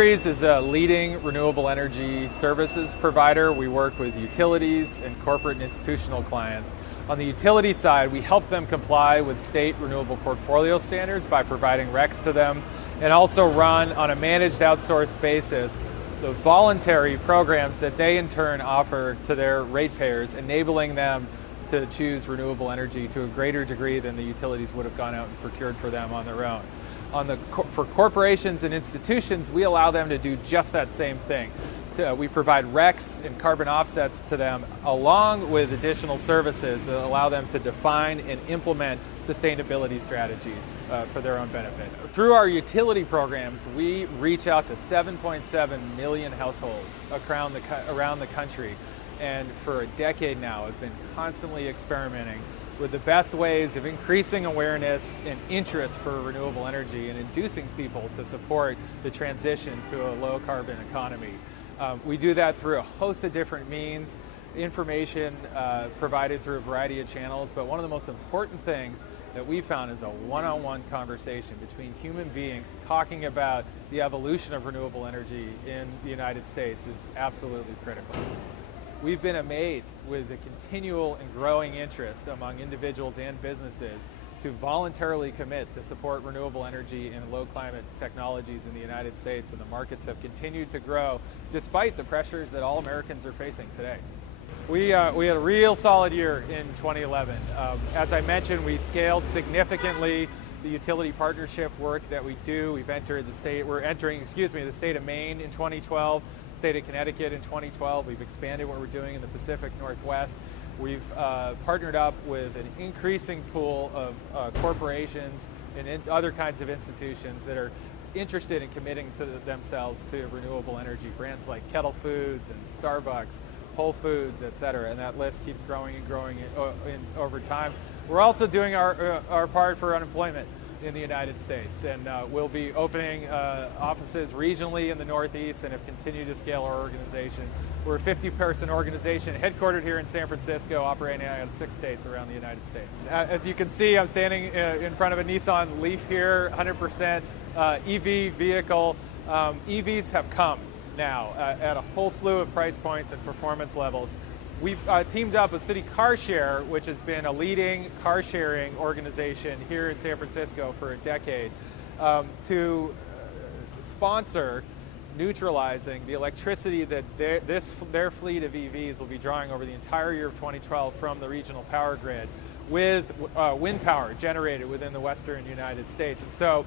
3Degrees is a leading renewable energy services provider. We work with utilities and corporate and institutional clients. On the utility side, we help them comply with state renewable portfolio standards by providing RECs to them, and also run on a managed outsourced basis the voluntary programs that they in turn offer to their ratepayers, enabling them to choose renewable energy to a greater degree than the utilities would have gone out and procured for them on their own. For corporations and institutions, we allow them to do just that same thing. We provide RECs and carbon offsets to them, along with additional services that allow them to define and implement sustainability strategies for their own benefit. Through our utility programs, we reach out to 7.7 million households around the country, and for a decade now have been constantly experimenting with the best ways of increasing awareness and interest for renewable energy and inducing people to support the transition to a low carbon economy. We do that through a host of different means, information provided through a variety of channels, but one of the most important things that we found is a one-on-one conversation between human beings talking about the evolution of renewable energy in the United States is absolutely critical. We've been amazed with the continual and growing interest among individuals and businesses to voluntarily commit to support renewable energy and low climate technologies in the United States, and the markets have continued to grow despite the pressures that all Americans are facing today. We had a real solid year in 2011. As I mentioned, we scaled significantly the utility partnership work that we do. We're entering the state of Maine in 2012, state of Connecticut in 2012. We've expanded what we're doing in the Pacific Northwest. We've partnered up with an increasing pool of corporations and other kinds of institutions that are interested in committing themselves to renewable energy. Brands like Kettle Foods and Starbucks, Whole Foods, et cetera, and that list keeps growing and growing over time. We're also doing our part for unemployment in the United States, and we'll be opening offices regionally in the Northeast and have continued to scale our organization. We're a 50-person organization headquartered here in San Francisco, operating out of 6 states around the United States. As you can see, I'm standing in front of a Nissan Leaf here, 100% EV vehicle. EVs have come now at a whole slew of price points and performance levels. We've teamed up with City CarShare, which has been a leading car sharing organization here in San Francisco for a decade, to sponsor neutralizing the electricity that their fleet of EVs will be drawing over the entire year of 2012 from the regional power grid, with wind power generated within the western United States. And so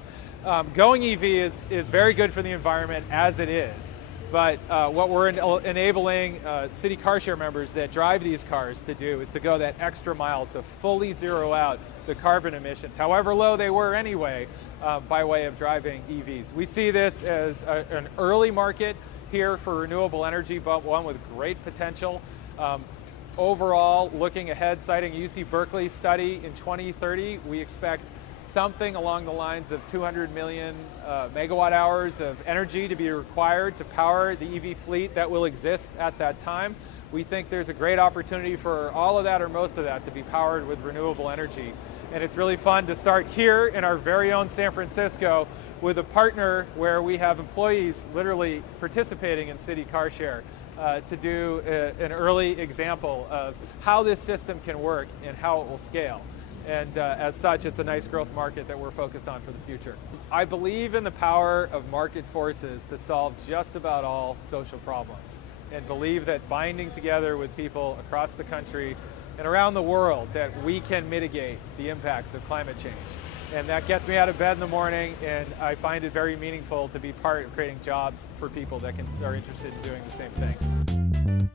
going EV is very good for the environment as it is. But what we're enabling City CarShare members that drive these cars to do is to go that extra mile to fully zero out the carbon emissions, however low they were anyway, by way of driving EVs. We see this as an early market here for renewable energy, but one with great potential. Overall, looking ahead, citing UC Berkeley's study, in 2030, we expect something along the lines of 200 million megawatt hours of energy to be required to power the EV fleet that will exist at that time. We think there's a great opportunity for all of that or most of that to be powered with renewable energy. And it's really fun to start here in our very own San Francisco with a partner where we have employees literally participating in City CarShare to do an early example of how this system can work and how it will scale. And as such, it's a nice growth market that we're focused on for the future. I believe in the power of market forces to solve just about all social problems, and believe that binding together with people across the country and around the world, that we can mitigate the impact of climate change. And that gets me out of bed in the morning, and I find it very meaningful to be part of creating jobs for people that are interested in doing the same thing.